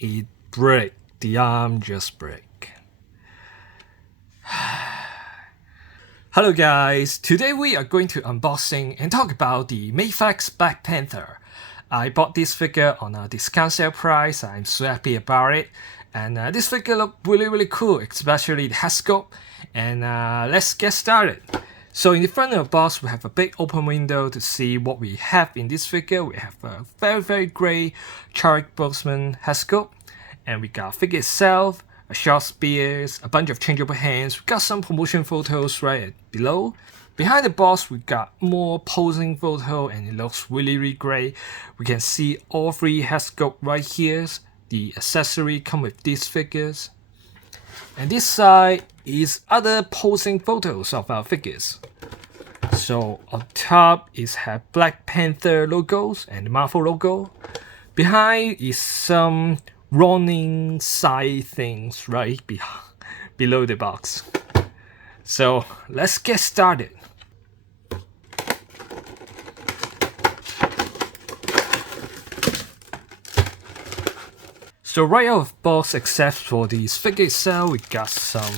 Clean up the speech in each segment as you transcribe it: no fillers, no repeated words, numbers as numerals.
it break. The arm just break. Hello guys, today we are going to unboxing and talk about the Mafex Black Panther. I bought this figure on a discount sale price. I'm so happy about it. And this figure looked really cool, especially the Headsculpt. And let's get started. So in the front of the box, we have a big open window to see what we have in this figure. We have a very great Chadwick Boseman Headsculpt. And we got figure itself, a short spears, a bunch of changeable hands. We got some promotion photos right below. Behind the box, we got more posing photo and it looks really great. We can see all three Headsculpt right here. The accessory come with these figures. And this side is other posing photos of our figures. So on top is have Black Panther logos and the Marvel logo. Behind is some running side things right below the box. So let's get started. So right out of box, except for this figure itself, we got some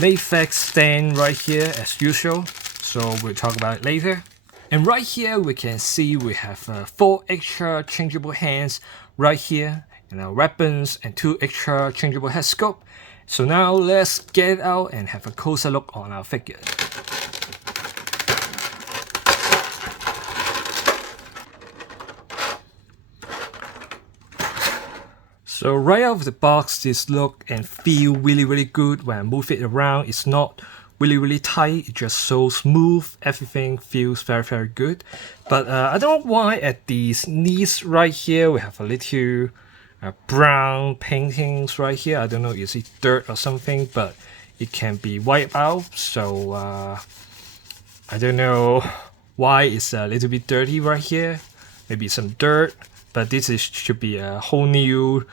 Mafex stand right here as usual. So we'll talk about it later. And right here we can see we have 4 extra changeable hands right here. And our weapons and 2 extra changeable Headsculpt. So now let's get out and have a closer look on our figure. So right out of the box, this look and feel really good. When I move it around, it's not really tight, it's just so smooth. Everything feels very good. But I don't know why at these knees right here we have a little brown paintings right here. I don't know, is it dirt or something, but it can be wiped out. So I don't know why it's a little bit dirty right here. Maybe some dirt, but this should be a whole new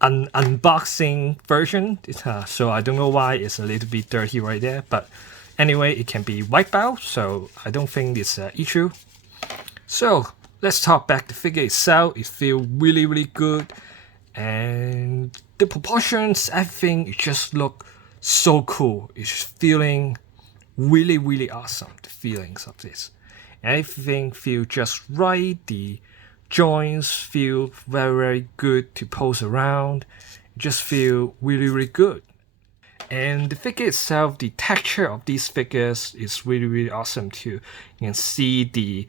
unboxing version. So I don't know why it's a little bit dirty right there, but anyway, it can be wiped out, so I don't think it's an issue. So let's talk back the figure itself. It feels really good, and the proportions, everything, it just look so cool. It's feeling really awesome, the feelings of this. Everything feels just right. The joints feel very good to pose around. It just feel really good. And the figure itself, the texture of these figures is really awesome too. You can see the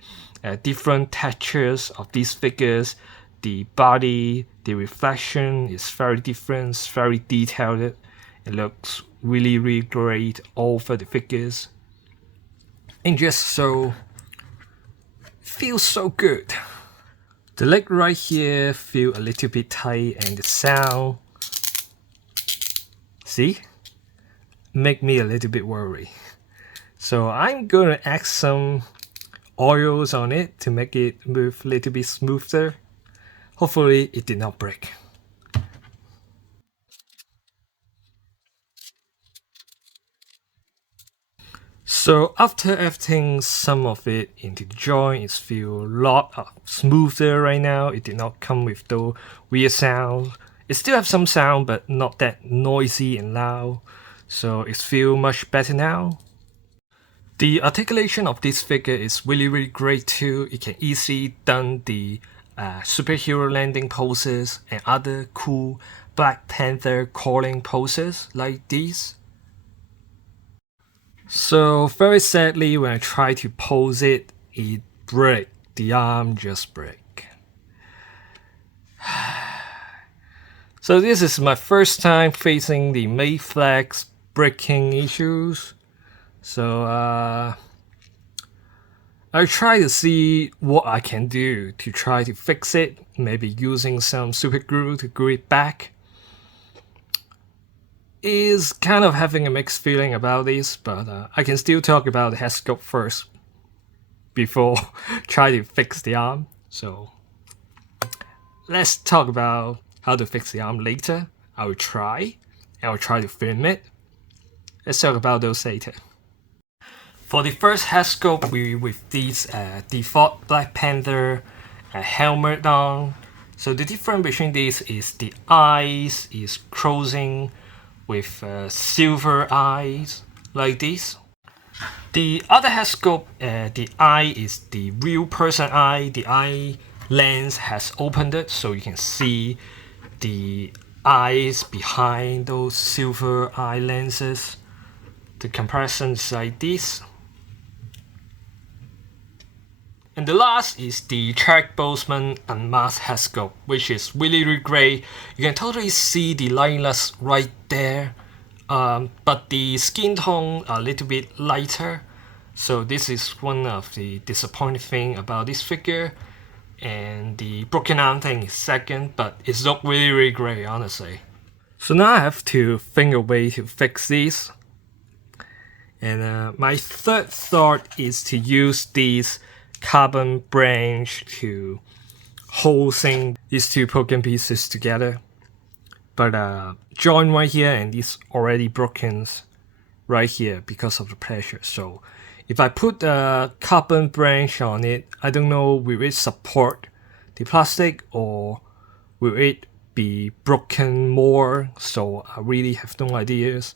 different textures of these figures. The body, the reflection is very different, very detailed. It looks really great over the figures. And just so, feels so good. The leg right here feel a little bit tight, and the sound, see, make me a little bit worried. So I'm gonna add some oils on it to make it move a little bit smoother. Hopefully it did not break. So after everything, some of it into the joint, it feels a lot smoother right now. It did not come with the weird sound. It still have some sound, but not that noisy and loud. So it feels much better now. The articulation of this figure is really great too. It can easily done the superhero landing poses and other cool Black Panther calling poses like these. So very sadly, when I try to pose it, it break. The arm just break. So this is my first time facing the Mafex breaking issues. So I try to see what I can do to try to fix it. Maybe using some super glue to glue it back. Is kind of having a mixed feeling about this, but I can still talk about the Headsculpt first before try to fix the arm. So let's talk about how to fix the arm later. I will try to film it. Let's talk about those later. For the first Headsculpt, we with these default Black Panther helmet on, So the difference between these is the eyes is closing with silver eyes like this. The other Headsculpt, the eye is the real person eye. The eye lens has opened it, so you can see the eyes behind those silver eye lenses. The comparison is like this. And the last is the Chadwick Boseman Unmasked Headsculpt, which is really great. You can totally see the likeness right there, but the skin tone a little bit lighter. So this is one of the disappointing thing about this figure. And the broken arm thing is second, but it looks really great, honestly. So now I have to think a way to fix this. And my third thought is to use these carbon branch to hold these two broken pieces together. But join right here, and it's already broken right here because of the pressure. So if I put a carbon branch on it, I don't know will it support the plastic or will it be broken more. So I really have no ideas.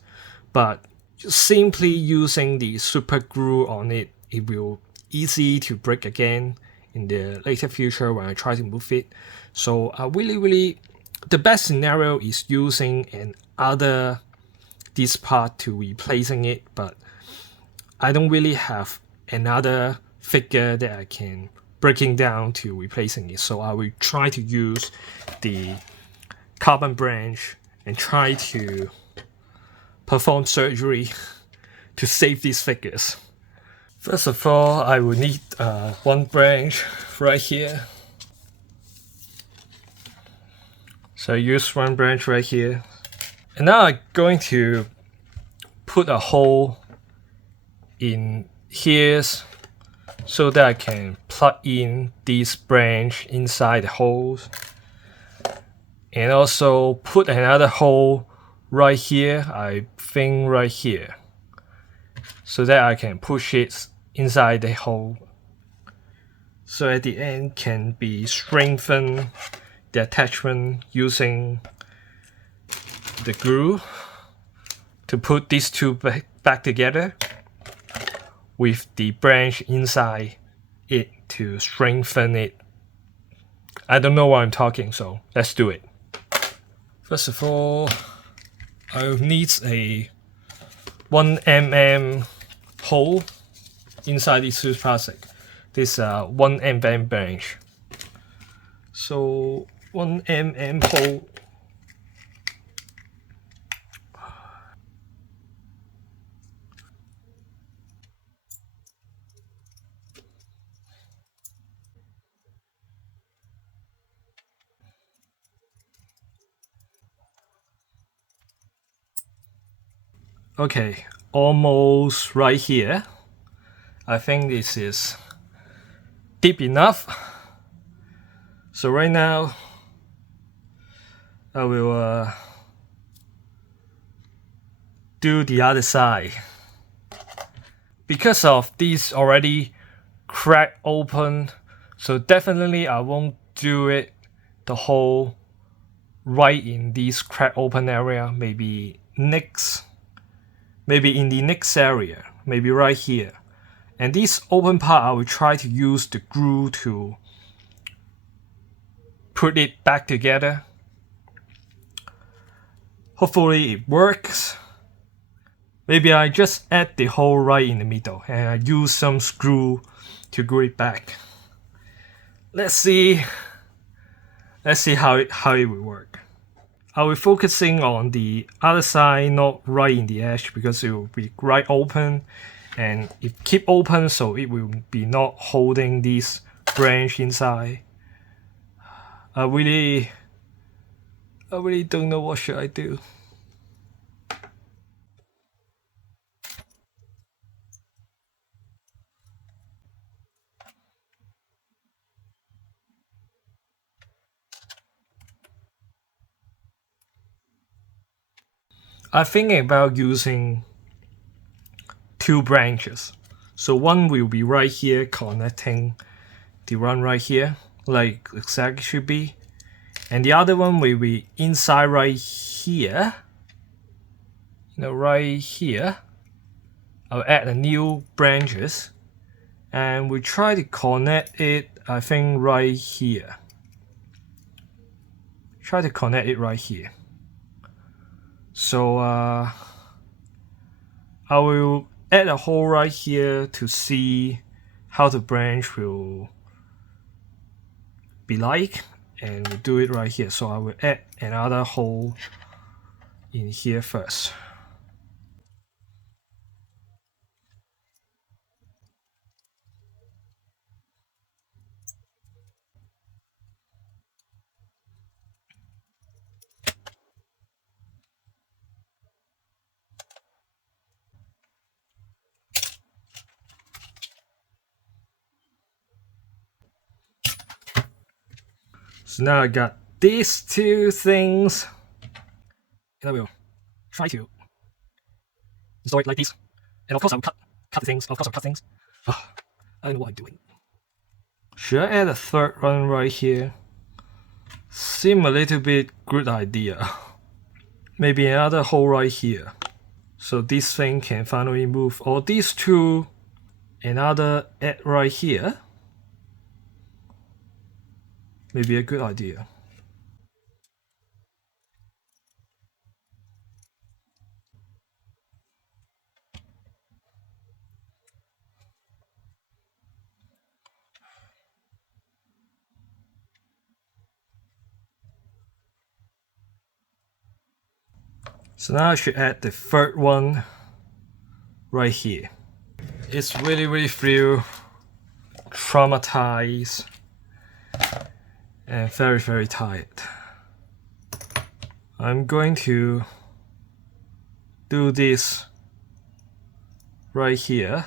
But just simply using the super glue on it, it will easy to break again in the later future when I try to move it. So really the best scenario is using this part to replacing it, but I don't really have another figure that I can breaking down to replacing it. So I will try to use the carbon branch and try to perform surgery to save these figures. First of all, I will need one branch right here. So I use one branch right here. And now I'm going to put a hole in here so that I can plug in this branch inside the holes. And also put another hole right here, I think right here, so that I can push it inside the hole. So at the end can be strengthened the attachment using the glue to put these two back together with the branch inside it to strengthen it. I don't know what I'm talking, so let's do it. First of all, I'll need a 1mm hole inside this plastic. This 1mm branch. So 1mm hole. Okay, almost right here. I think this is deep enough. So right now, I will do the other side. Because of these already cracked open, so definitely I won't do it the whole right in this crack open area. Maybe in the next area, maybe right here. And this open part, I will try to use the glue to put it back together. Hopefully it works. Maybe I just add the hole right in the middle and I use some screw to glue it back. Let's see how it will work. I will focusing on the other side, not right in the edge, because it will be right open, and it keep open, so it will be not holding this branch inside. I really don't know what should I do. I'm thinking about using two branches. So one will be right here connecting the one right here, like exactly should be. And the other one will be inside right here. Right here. I'll add a new branches. And we try to connect it, I think, right here. Try to connect it right here. So I will add a hole right here to see how the branch will be like, and we'll do it right here. So I will add another hole in here first. So now I got these two things, and I will try to install it like this. And of course I will cut the things. Of course I'll cut things. I don't know what I'm doing. Should I add a third one right here? Seem a little bit good idea. Maybe another hole right here. So this thing can finally move. Or these two, another add right here. Maybe a good idea. So now I should add the third one right here. It's really feel traumatized and very tired. I'm going to do this right here.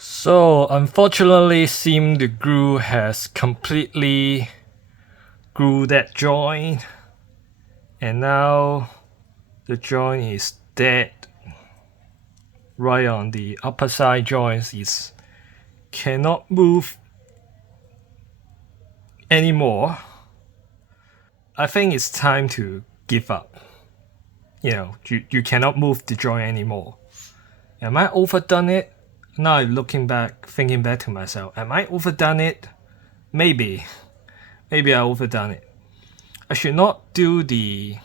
So unfortunately, seems the glue has completely glued that joint, and now the joint is dead. Right on the upper side joints is cannot move anymore. I think it's time to give up. You cannot move the joint anymore. Am I overdone it? Now I'm looking back, thinking back to myself. Am I overdone it? Maybe I overdone it. I should not do the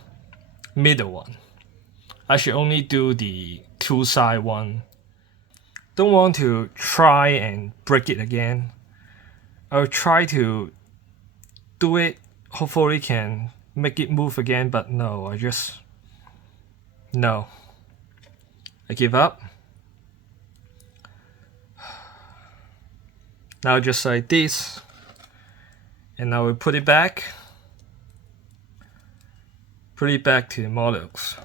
middle one. I should only do the two side one. Don't want to try and break it again. I'll try to do it. Hopefully can make it move again, but no, I give up. Now just like this, and I will put it back to the models.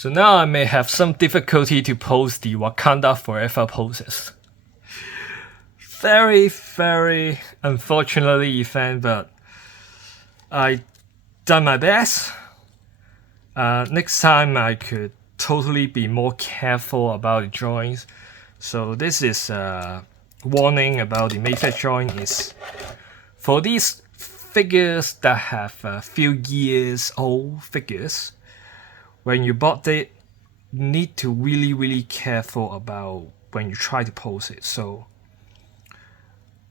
So now I may have some difficulty to pose the Wakanda Forever poses. Very, very unfortunately event, but I done my best. Next time I could totally be more careful about the joints. So this is a warning about the Mafex joint is for these figures that have a few years old figures. When you bought it, you need to really careful about when you try to pose it. So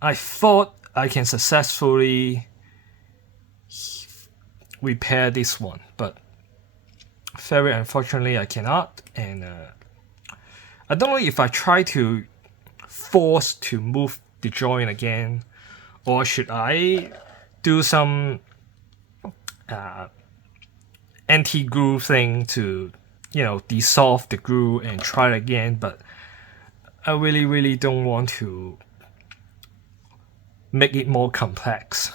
I thought I can successfully repair this one, but very unfortunately I cannot. And I don't know if I try to force to move the joint again, or should I do some anti-glue thing to, you know, dissolve the glue and try it again. But I really don't want to make it more complex.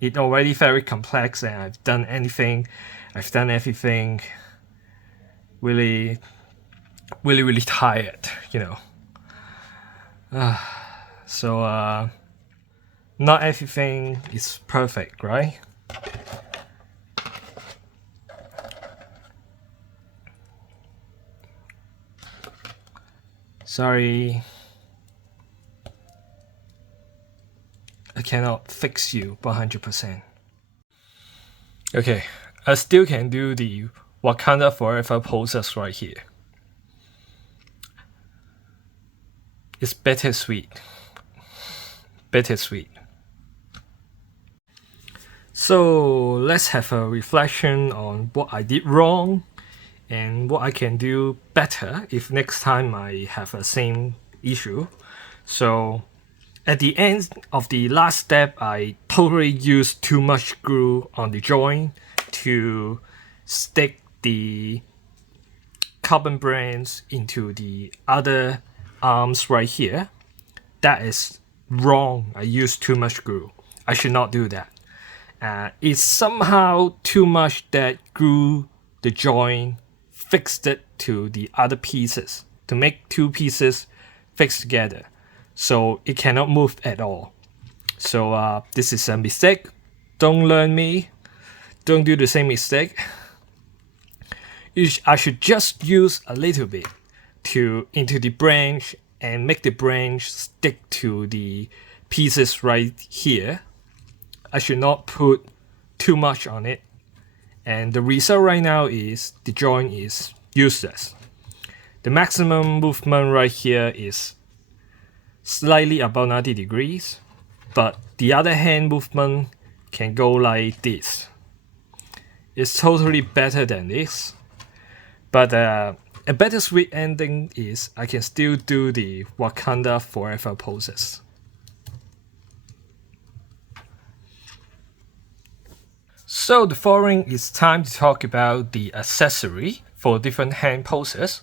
It's already very complex, and I've done everything. Really tired, you know. So not everything is perfect, right? Sorry, I cannot fix you 100%. Okay, I still can do the Wakanda Forever poses right here. It's bittersweet. So let's have a reflection on what I did wrong and what I can do better if next time I have the same issue. So at the end of the last step, I totally used too much glue on the joint to stick the carbon brands into the other arms right here. That is wrong. I used too much glue. I should not do that. It's somehow too much that glue the joint, fixed it to the other pieces to make two pieces fixed together, so it cannot move at all. So this is a mistake. Don't learn me. Don't do the same mistake. I should just use a little bit into the branch and make the branch stick to the pieces right here. I should not put too much on it. And the result right now is the joint is useless. The maximum movement right here is slightly above 90 degrees, but the other hand movement can go like this. It's totally better than this. But a bittersweet ending is I can still do the Wakanda Forever poses. So the following is time to talk about the accessory for different hand poses.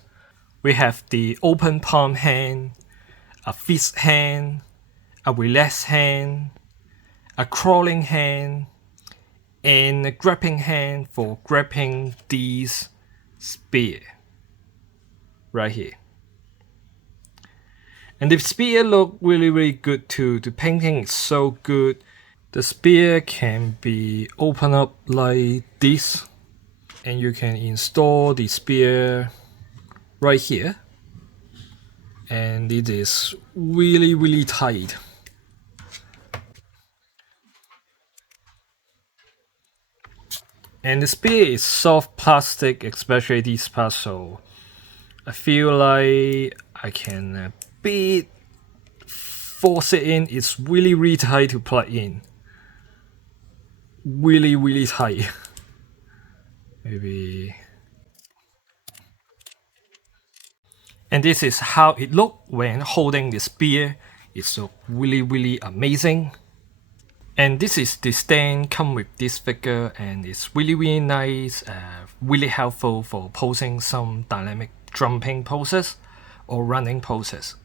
We have the open palm hand, a fist hand, a relaxed hand, a crawling hand, and a grabbing hand for grabbing these spear right here. And the spear look really good too. The painting is so good. The spear can be opened up like this, and you can install the spear right here, and it is really tight. And the spear is soft plastic, especially this part, so I feel like I can force it in. It's really tight to plug in. Really tight. Maybe. And this is how it looks when holding the spear. It's really amazing. And this is the stand come with this figure, and it's really nice, really helpful for posing some dynamic jumping poses or running poses.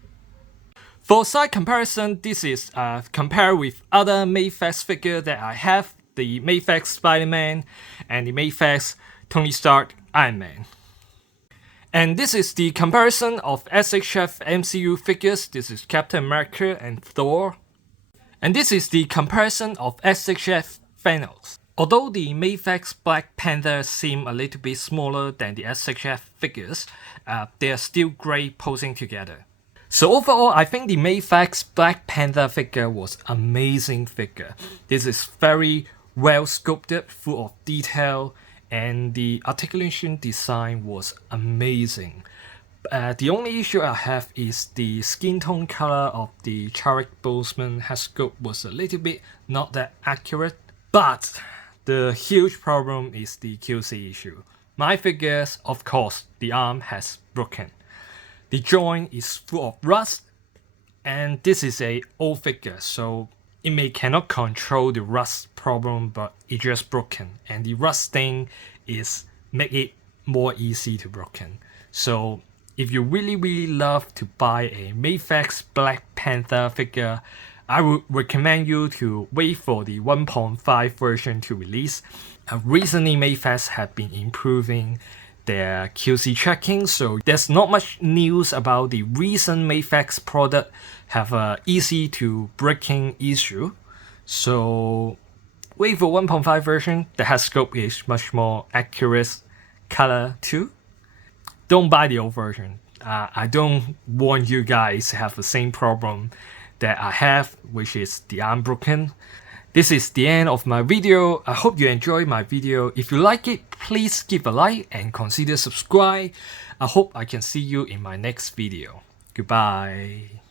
For side comparison, this is compared with other Mafex figure that I have, the Mafex Spider-Man and the Mafex Tony Stark Iron Man. And this is the comparison of SHF MCU figures. This is Captain America and Thor. And this is the comparison of SHF Thanos. Although the Mafex Black Panther seem a little bit smaller than the SHF figures, they are still great posing together. So overall, I think the Mafex Black Panther figure was amazing figure. This is very well sculpted, full of detail, and the articulation design was amazing. The only issue I have is the skin tone color of the Chadwick Boseman Headsculpt was a little bit not that accurate. But the huge problem is the QC issue. My figures, of course, the arm has broken. The joint is full of rust, and this is a old figure, so it may cannot control the rust problem, but it just broken, and the rust stain is make it more easy to broken. So if you really love to buy a Mafex Black Panther figure, I would recommend you to wait for the 1.5 version to release. Recently, Mafex have been improving their QC checking, so there's not much news about the recent Mafex product have a easy to breaking issue. So wait for 1.5 version. The Headsculpt is much more accurate color too. Don't buy the old version. I don't want you guys to have the same problem that I have, which is the arm broken. This is the end of my video. I hope you enjoyed my video. If you like it, please give a like and consider subscribe. I hope I can see you in my next video. Goodbye.